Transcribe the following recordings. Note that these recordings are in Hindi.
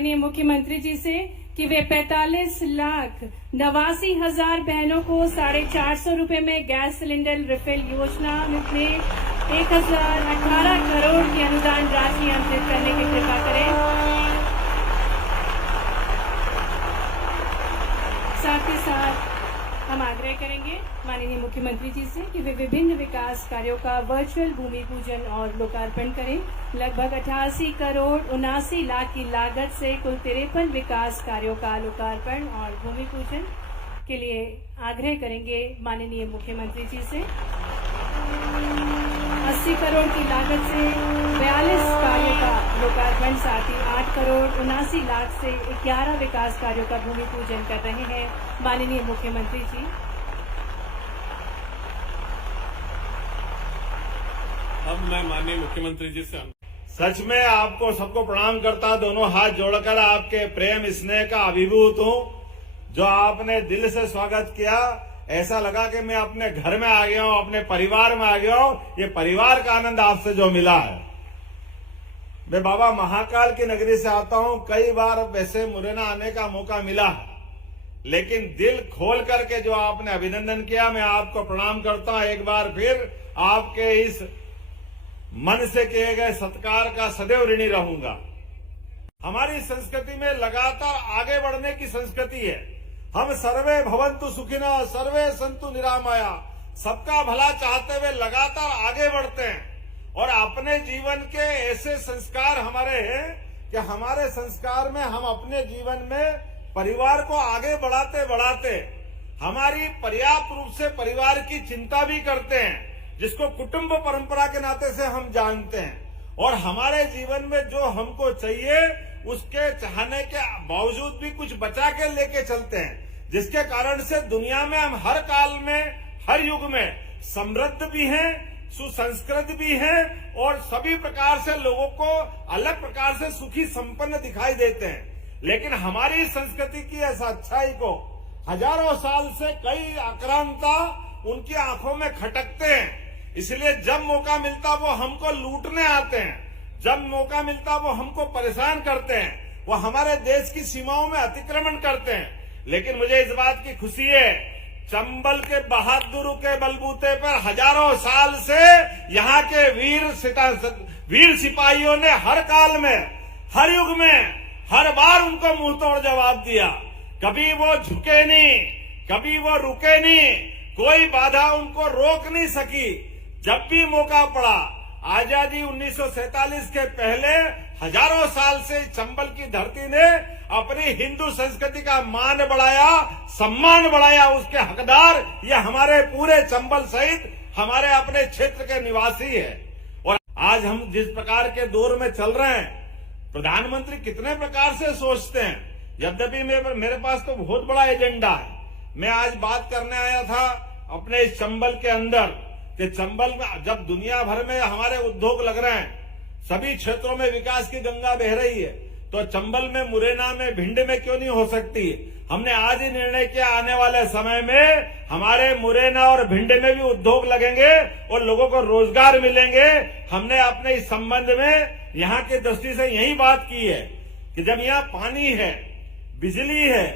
माननीय मुख्यमंत्री जी से कि वे 45,89,000 बहनों को 450 रुपए में गैस सिलेंडर रिफिल योजना में 1,018 करोड़ की अनुदान राशि अंतरित करने की कृपा करें। साथ ही साथ हम आग्रह करेंगे माननीय मुख्यमंत्री जी से कि वे विभिन्न विकास कार्यों का वर्चुअल भूमि पूजन और लोकार्पण करें। लगभग 88 करोड़ 79 लाख की लागत से कुल 53 विकास कार्यों का लोकार्पण और भूमि पूजन के लिए आग्रह करेंगे माननीय मुख्यमंत्री जी से। 80 करोड़ की लागत से 42 कार्यों का लोकार्पण, साथ ही 8 करोड़ 79 लाख से 11 विकास कार्यों का भूमि पूजन कर रहे हैं माननीय मुख्यमंत्री जी। अब मैं माननीय मुख्यमंत्री जी से सच में आपको सबको प्रणाम करता, दोनों हाथ जोड़कर आपके प्रेम स्नेह का अभिभूत हूं। जो आपने दिल से स्वागत किया, ऐसा लगा कि मैं अपने घर में आ गया हूं, अपने परिवार में आ गया हूं। ये परिवार का आनंद आपसे जो मिला है। मैं बाबा महाकाल की नगरी से आता हूं, कई बार वैसे मुरैना आने का मौका मिला है, लेकिन दिल खोल करके जो आपने अभिनंदन किया, मैं आपको प्रणाम करता हूं। एक बार फिर आपके इस मन से किए गए सत्कार का सदैव ऋणी रहूंगा। हमारी संस्कृति में लगातार आगे बढ़ने की संस्कृति है। हम सर्वे भवन्तु सुखिनः, सर्वे सन्तु निरामया, सबका भला चाहते हुए लगातार आगे बढ़ते हैं। और अपने जीवन के ऐसे संस्कार हमारे हैं कि हमारे संस्कार में हम अपने जीवन में परिवार को आगे बढ़ाते बढ़ाते हमारी पर्याप्त रूप से परिवार की चिंता भी करते हैं, जिसको कुटुंब परंपरा के नाते से हम जानते हैं। और हमारे जीवन में जो हमको चाहिए उसके चाहने के बावजूद भी कुछ बचा के लेके चलते हैं, जिसके कारण से दुनिया में हम हर काल में, हर युग में समृद्ध भी हैं, सुसंस्कृत भी हैं और सभी प्रकार से लोगों को अलग प्रकार से सुखी संपन्न दिखाई देते हैं। लेकिन हमारी संस्कृति की इस अच्छाई को हजारों साल से कई आक्रांता उनकी आंखों में खटकते हैं। इसलिए जब मौका मिलता वो हमको लूटने आते हैं, जब मौका मिलता वो हमको परेशान करते हैं, वो हमारे देश की सीमाओं में अतिक्रमण करते हैं। लेकिन मुझे इस बात की खुशी है, चंबल के बहादुर के बलबूते पर हजारों साल से यहाँ के वीर सिपाहियों ने हर काल में, हर युग में, हर बार उनको मुंह तोड़ जवाब दिया। कभी वो झुके नहीं, कभी वो रुके नहीं, कोई बाधा उनको रोक नहीं सकी। जब भी मौका पड़ा, आजादी 1947 के पहले हजारों साल से चंबल की धरती ने अपनी हिंदू संस्कृति का मान बढ़ाया, सम्मान बढ़ाया। उसके हकदार ये हमारे पूरे चंबल सहित हमारे अपने क्षेत्र के निवासी है। और आज हम जिस प्रकार के दौर में चल रहे हैं, प्रधानमंत्री कितने प्रकार से सोचते हैं। यद्यपि मेरे पास तो बहुत बड़ा एजेंडा है। मैं आज बात करने आया था अपने इस चंबल के अंदर कि चंबल में जब दुनिया भर में हमारे उद्योग लग रहे हैं, सभी क्षेत्रों में विकास की गंगा बह रही है, तो चंबल में, मुरैना में, भिंड में क्यों नहीं हो सकती। हमने आज ही निर्णय किया, आने वाले समय में हमारे मुरैना और भिंड में भी उद्योग लगेंगे और लोगों को रोजगार मिलेंगे। हमने अपने इस संबंध में यहाँ की दृष्टि से यही बात की है कि जब यहाँ पानी है, बिजली है,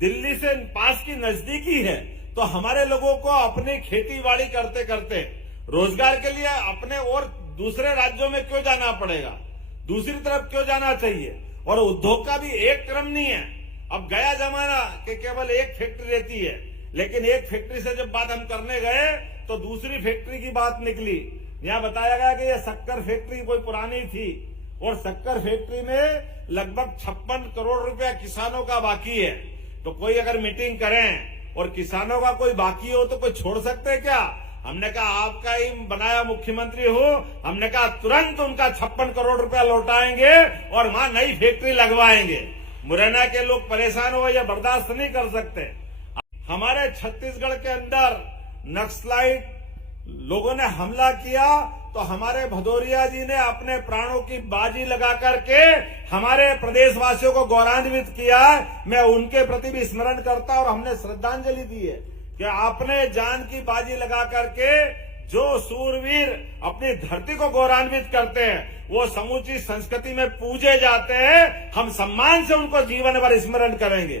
दिल्ली से पास की नजदीकी है, तो हमारे लोगों को अपनी खेती बाड़ी करते करते रोजगार के लिए अपने और दूसरे राज्यों में क्यों जाना पड़ेगा, दूसरी तरफ क्यों जाना चाहिए। और उद्योग का भी एक क्रम नहीं है। अब गया जमाना कि केवल एक फैक्ट्री रहती है, लेकिन एक फैक्ट्री से जब बात हम करने गए तो दूसरी फैक्ट्री की बात निकली। यहाँ बताया गया कि यह शक्कर फैक्ट्री कोई पुरानी थी और शक्कर फैक्ट्री में लगभग 56 करोड़ रुपया किसानों का बाकी है। तो कोई अगर मीटिंग करें और किसानों का कोई बाकी हो तो कोई छोड़ सकते हैं क्या। हमने कहा आपका ही बनाया मुख्यमंत्री हो, हमने कहा तुरंत उनका 56 करोड़ रुपया लौटाएंगे और वहां नई फैक्ट्री लगवाएंगे। मुरैना के लोग परेशान हो, यह बर्दाश्त नहीं कर सकते। हमारे छत्तीसगढ़ के अंदर नक्सलाइट लोगों ने हमला किया तो हमारे भदौरिया जी ने अपने प्राणों की बाजी लगा करके हमारे प्रदेशवासियों को गौरवान्वित किया। मैं उनके प्रति भी स्मरण करता और हमने श्रद्धांजलि दी है कि आपने जान की बाजी लगा करके जो सूरवीर अपनी धरती को गौरवान्वित करते हैं वो समूची संस्कृति में पूजे जाते हैं। हम सम्मान से उनको जीवन भर स्मरण करेंगे।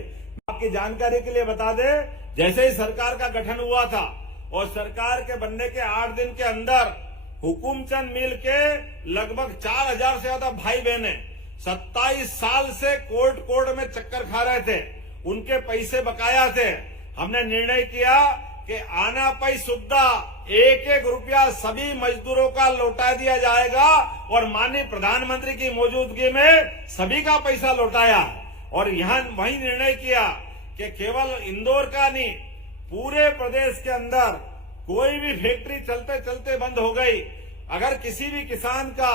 आपकी जानकारी के लिए बता दें, जैसे ही सरकार का गठन हुआ था और सरकार के बनने के 8 दिन के अंदर हुकुमचंद मिल के लगभग 4000 से ज्यादा भाई बहने 27 साल से कोर्ट में चक्कर खा रहे थे, उनके पैसे बकाया थे। हमने निर्णय किया कि आना पई सुद्धा 1-1 रुपया सभी मजदूरों का लौटा दिया जाएगा और माननीय प्रधानमंत्री की मौजूदगी में सभी का पैसा लौटाया। और यहाँ वही निर्णय किया कि केवल इंदौर का नहीं, पूरे प्रदेश के अंदर कोई भी फैक्ट्री चलते चलते बंद हो गई, अगर किसी भी किसान का,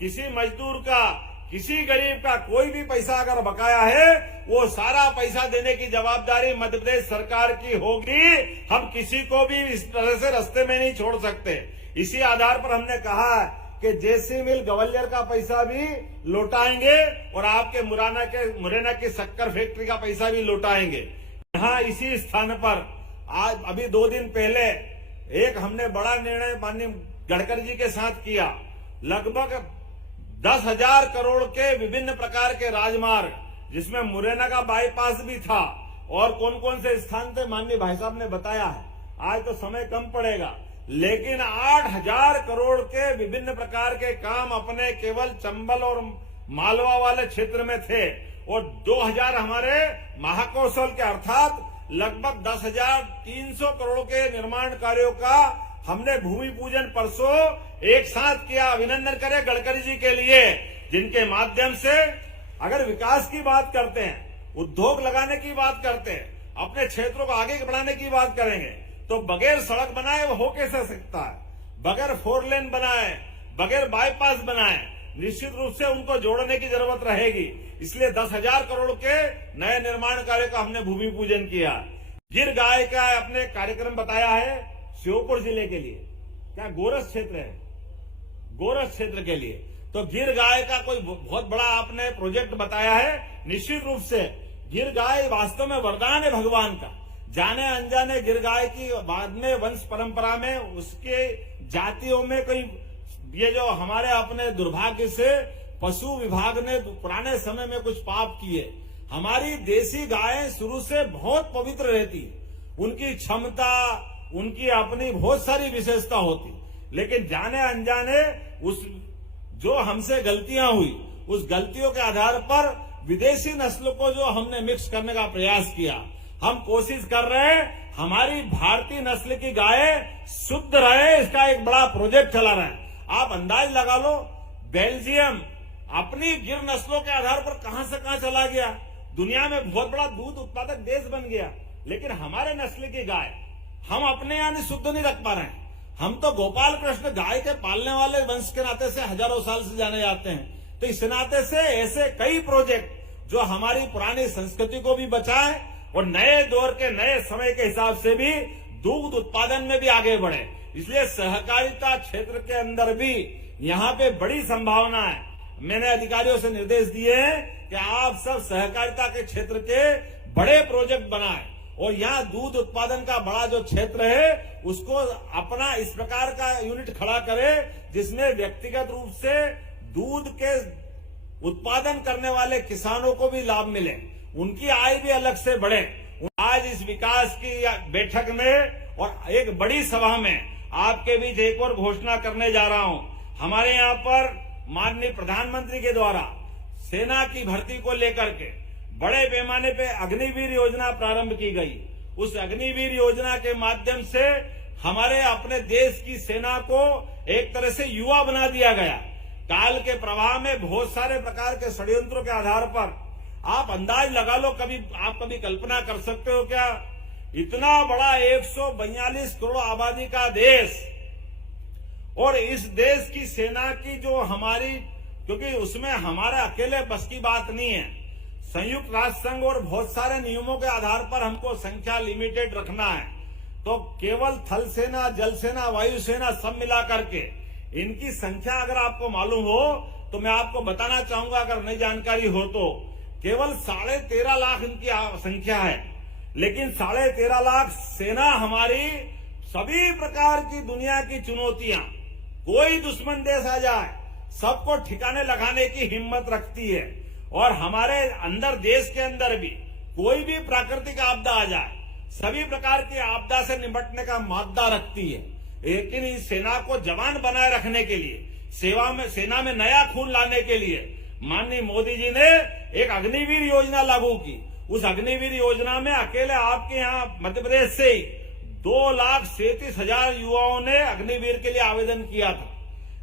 किसी मजदूर का, किसी गरीब का कोई भी पैसा अगर बकाया है, वो सारा पैसा देने की जवाबदारी मध्य प्रदेश सरकार की होगी। हम किसी को भी इस तरह से रास्ते में नहीं छोड़ सकते। इसी आधार पर हमने कहा कि जेसी मिल ग्वालियर का पैसा भी लौटाएंगे और आपके मुरैना की शक्कर फैक्ट्री का पैसा भी लौटाएंगे। यहाँ इसी स्थान पर आज अभी 2 दिन पहले एक हमने बड़ा निर्णय माननीय गडकरी जी के साथ किया। लगभग 10,000 करोड़ के विभिन्न प्रकार के राजमार्ग, जिसमें मुरैना का बाईपास भी था और कौन कौन से स्थान थे माननीय भाई साहब ने बताया है। आज तो समय कम पड़ेगा, लेकिन 8,000 करोड़ के विभिन्न प्रकार के काम अपने केवल चंबल और मालवा वाले क्षेत्र में थे और 2,000 हमारे महाकौशल के अर्थात लगभग 10,300 करोड़ के निर्माण कार्यों का हमने भूमि पूजन परसों एक साथ किया। अभिनंदन करें गडकरी जी के लिए, जिनके माध्यम से अगर विकास की बात करते हैं, उद्योग लगाने की बात करते हैं, अपने क्षेत्रों को आगे बढ़ाने की बात करेंगे, तो बगैर सड़क बनाए वो हो कैसे सकता है? बगैर 4 लेन बनाए, बगैर बाईपास बनाए, निश्चित रूप से उनको जोड़ने की जरूरत रहेगी। इसलिए 10,000 करोड़ के नए निर्माण कार्य का हमने भूमि पूजन किया। गिर गाय का अपने कार्यक्रम बताया है श्योपुर जिले के लिए, क्या गोरस क्षेत्र है, गोरस क्षेत्र के लिए, तो गिर गाय का कोई बहुत बड़ा आपने प्रोजेक्ट बताया है। निश्चित रूप से गिर गाय वास्तव में वरदान है भगवान का। जाने अनजाने गिर गाय की बाद में वंश परंपरा में उसके जातियों में कोई ये जो हमारे अपने दुर्भाग्य से पशु विभाग ने पुराने समय में कुछ पाप किए। हमारी देसी गायें शुरू से बहुत पवित्र रहती, उनकी क्षमता, उनकी अपनी बहुत सारी विशेषता होती, लेकिन जाने अनजाने उस जो हमसे गलतियां हुई, उस गलतियों के आधार पर विदेशी नस्लों को जो हमने मिक्स करने का प्रयास किया। हम कोशिश कर रहे हैं हमारी भारतीय नस्ल की गायें शुद्ध रहे, इसका एक बड़ा प्रोजेक्ट चला रहे हैं। आप अंदाज लगा लो, बेल्जियम अपनी गिर नस्लों के आधार पर कहां से कहां चला गया, दुनिया में बहुत बड़ा दूध उत्पादक देश बन गया, लेकिन हमारे नस्ल की गाय हम अपने यहाँ शुद्ध नहीं रख पा रहे हैं। हम तो गोपाल कृष्ण गाय के पालने वाले वंश के नाते से हजारों साल से जाने जाते हैं। तो इस नाते से ऐसे कई प्रोजेक्ट जो हमारी पुरानी संस्कृति को भी बचाए और नए दौर के नए समय के हिसाब से भी दूध उत्पादन में भी आगे बढ़े। इसलिए सहकारिता क्षेत्र के अंदर भी यहाँ पे बड़ी संभावना है। मैंने अधिकारियों से निर्देश दिए हैं कि आप सब सहकारिता के क्षेत्र के बड़े प्रोजेक्ट बनाएं और यहाँ दूध उत्पादन का बड़ा जो क्षेत्र है उसको अपना इस प्रकार का यूनिट खड़ा करे जिसमें व्यक्तिगत रूप से दूध के उत्पादन करने वाले किसानों को भी लाभ मिले, उनकी आय भी अलग से बढ़े। आज इस विकास की बैठक में और एक बड़ी सभा में आपके बीच एक और घोषणा करने जा रहा हूं। हमारे यहाँ पर माननीय प्रधानमंत्री के द्वारा सेना की भर्ती को लेकर के बड़े पैमाने पे अग्निवीर योजना प्रारंभ की गई। उस अग्निवीर योजना के माध्यम से हमारे अपने देश की सेना को एक तरह से युवा बना दिया गया। काल के प्रवाह में बहुत सारे प्रकार के षड्यंत्रों के आधार पर आप अंदाज लगा लो, आप कभी कल्पना कर सकते हो क्या, इतना बड़ा 142 करोड़ आबादी का देश और इस देश की सेना की जो हमारी, क्योंकि उसमें हमारा अकेले बस की बात नहीं है, संयुक्त राष्ट्र संघ और बहुत सारे नियमों के आधार पर हमको संख्या लिमिटेड रखना है। तो केवल थल सेना, जल सेना, वायु सेना सब मिलाकर के इनकी संख्या अगर आपको मालूम हो तो मैं आपको बताना चाहूंगा, अगर नई जानकारी हो तो केवल 13.5 लाख इनकी संख्या है, लेकिन 13.5 लाख सेना हमारी सभी प्रकार की दुनिया की चुनौतियां, कोई दुश्मन देश आ जाए, सबको ठिकाने लगाने की हिम्मत रखती है। और हमारे अंदर, देश के अंदर भी कोई भी प्राकृतिक आपदा आ जाए, सभी प्रकार की आपदा से निपटने का मादा रखती है। लेकिन इस सेना को जवान बनाए रखने के लिए, सेना में नया खून लाने के लिए माननीय मोदी जी ने एक अग्निवीर योजना लागू की। उस अग्निवीर योजना में अकेले आपके यहाँ मध्य प्रदेश से ही 2,37,000 युवाओं ने अग्निवीर के लिए आवेदन किया था।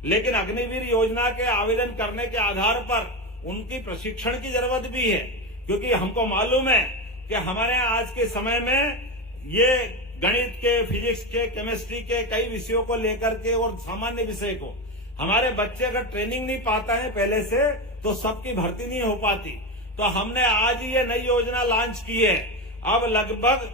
लेकिन अग्निवीर योजना के आवेदन करने के आधार पर उनकी प्रशिक्षण की जरूरत भी है, क्योंकि हमको मालूम है कि हमारे यहाँ आज के समय में ये गणित के, फिजिक्स के, केमिस्ट्री के कई विषयों को लेकर के और सामान्य विषय को हमारे बच्चे अगर ट्रेनिंग नहीं पाता है पहले से, तो सबकी भर्ती नहीं हो पाती। तो हमने आज ही ये नई योजना लॉन्च की है। अब लगभग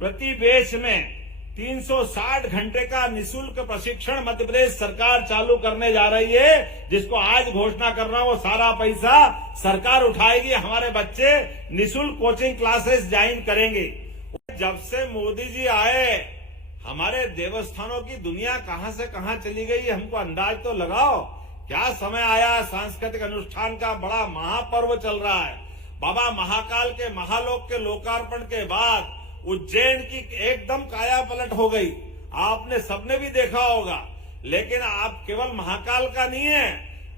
प्रति बैच में 360 घंटे का निशुल्क प्रशिक्षण मध्य प्रदेश सरकार चालू करने जा रही है, जिसको आज घोषणा कर रहा हूं। वो सारा पैसा सरकार उठाएगी, हमारे बच्चे निशुल्क कोचिंग क्लासेस ज्वाइन करेंगे। जब से मोदी जी आए, हमारे देवस्थानों की दुनिया कहां से कहां चली गई, हमको अंदाज तो लगाओ। क्या समय आया, सांस्कृतिक अनुष्ठान का बड़ा महापर्व चल रहा है। बाबा महाकाल के महालोक के लोकार्पण के बाद उज्जैन की एकदम काया पलट हो गई, आपने सबने भी देखा होगा। लेकिन आप केवल महाकाल का नहीं है,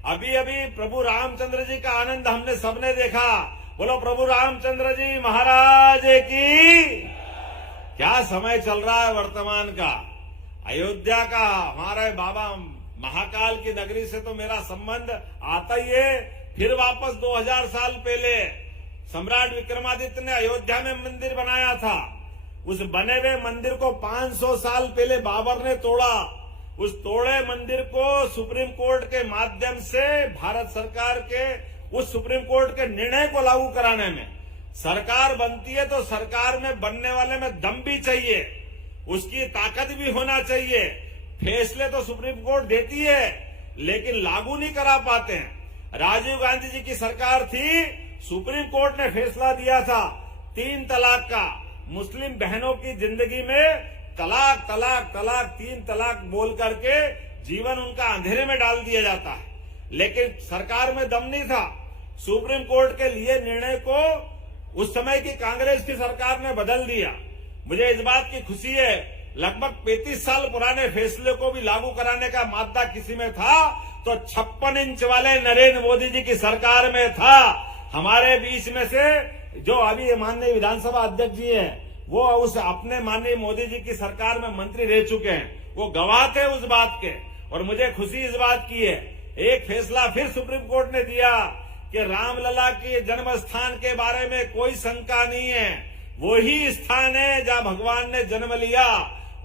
अभी अभी प्रभु रामचंद्र जी का आनंद हमने सबने देखा। बोलो प्रभु रामचंद्र जी महाराज की। क्या समय चल रहा है वर्तमान का। अयोध्या का हमारे बाबा महाकाल की नगरी से तो मेरा संबंध आता ही है। फिर वापस 2000 साल पहले सम्राट विक्रमादित्य ने अयोध्या में मंदिर बनाया था। उस बने हुए मंदिर को 500 साल पहले बाबर ने तोड़ा। उस तोड़े मंदिर को सुप्रीम कोर्ट के माध्यम से भारत सरकार के उस सुप्रीम कोर्ट के निर्णय को लागू कराने में सरकार बनती है, तो सरकार में बनने वाले में दम भी चाहिए, उसकी ताकत भी होना चाहिए। फैसले तो सुप्रीम कोर्ट देती है, लेकिन लागू नहीं करा पाते हैं। राजीव गांधी जी की सरकार थी, सुप्रीम कोर्ट ने फैसला दिया था 3 तलाक का। मुस्लिम बहनों की जिंदगी में तलाक तलाक तलाक 3 तलाक बोल करके जीवन उनका अंधेरे में डाल दिया जाता है। लेकिन सरकार में दम नहीं था। सुप्रीम कोर्ट के लिए निर्णय को उस समय की कांग्रेस की सरकार ने बदल दिया। मुझे इस बात की खुशी है, लगभग 35 साल पुराने फैसले को भी लागू कराने का मादा किसी में था तो 56 इंच वाले नरेंद्र मोदी जी की सरकार में था। हमारे बीच में से जो अभी माननीय विधानसभा अध्यक्ष जी हैं, वो उस अपने माननीय मोदी जी की सरकार में मंत्री रह चुके हैं, वो गवाह थे उस बात के। और मुझे खुशी इस बात की है, एक फैसला फिर सुप्रीम कोर्ट ने दिया कि रामलला के जन्म स्थान के बारे में कोई शंका नहीं है। वही स्थान है जहां भगवान ने जन्म लिया,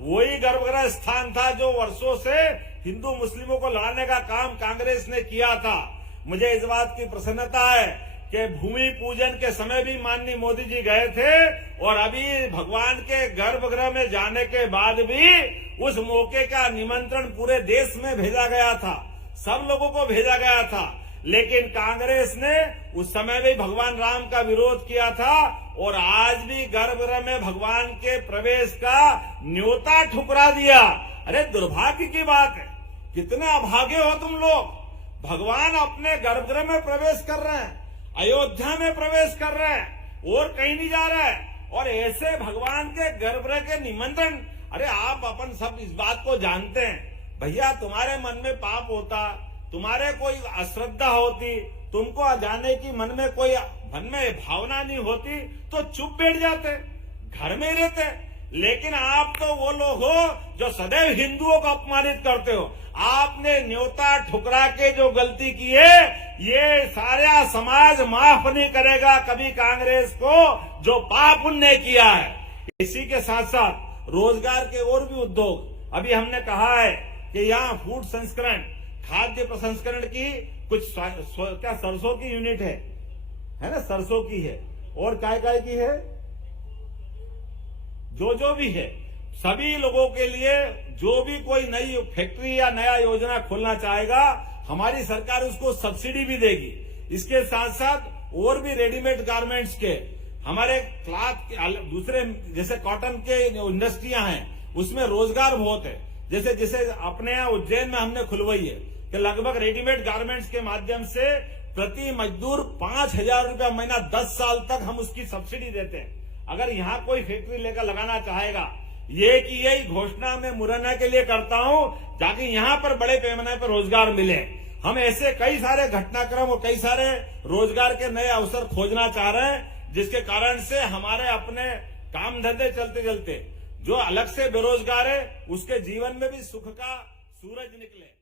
वही गर्भगृह स्थान था जो वर्षों से हिंदू मुस्लिमों को लड़ाने का काम कांग्रेस ने किया था। मुझे इस बात की प्रसन्नता है कि भूमि पूजन के समय भी माननीय मोदी जी गए थे, और अभी भगवान के गर्भगृह में जाने के बाद भी उस मौके का निमंत्रण पूरे देश में भेजा गया था, सब लोगों को भेजा गया था। लेकिन कांग्रेस ने उस समय भी भगवान राम का विरोध किया था, और आज भी गर्भगृह में भगवान के प्रवेश का न्योता ठुकरा दिया। अरे दुर्भाग्य की बात है, कितने अभागे हो तुम लोग। भगवान अपने गर्भगृह में प्रवेश कर रहे हैं, अयोध्या में प्रवेश कर रहे हैं, और कहीं नहीं जा रहा है। और ऐसे भगवान के गर्भगृह के निमंत्रण, अरे आप अपन सब इस बात को जानते हैं भैया, तुम्हारे मन में पाप होता, तुम्हारे कोई अश्रद्धा होती, तुमको जाने की मन में कोई मन में भावना नहीं होती, तो चुप बैठ जाते, घर में रहते। लेकिन आप तो वो लोग हो जो सदैव हिंदुओं को अपमानित करते हो। आपने न्योता ठुकरा के जो गलती की है, ये सारा समाज माफ नहीं करेगा कभी कांग्रेस को, जो पाप उनने किया है। इसी के साथ साथ रोजगार के और भी उद्योग, अभी हमने कहा है कि यहाँ फूड संस्करण, खाद्य प्रसंस्करण की कुछ क्या सरसों की यूनिट है ना, सरसों की है, और काय की है, जो भी है, सभी लोगों के लिए जो भी कोई नई फैक्ट्री या नया योजना खोलना चाहेगा, हमारी सरकार उसको सब्सिडी भी देगी। इसके साथ साथ और भी रेडीमेड गारमेंट्स के, हमारे क्लॉथ के दूसरे जैसे कॉटन के इंडस्ट्रियां हैं, उसमें रोजगार बहुत है। जैसे जैसे अपने यहाँ उज्जैन में हमने खुलवाई है कि लगभग रेडीमेड गारमेंट्स के माध्यम से प्रति मजदूर 5,000 रुपया महीना 10 साल तक हम उसकी सब्सिडी देते हैं। अगर यहाँ कोई फैक्ट्री लेकर लगाना चाहेगा, ये की यही घोषणा मैं मुरैना के लिए करता हूँ ताकि यहाँ पर बड़े पैमाने पर रोजगार मिले। हम ऐसे कई सारे घटनाक्रम और कई सारे रोजगार के नए अवसर खोजना चाह रहे हैं, जिसके कारण से हमारे अपने काम धंधे चलते चलते जो अलग से बेरोजगार है उसके जीवन में भी सुख का सूरज निकले।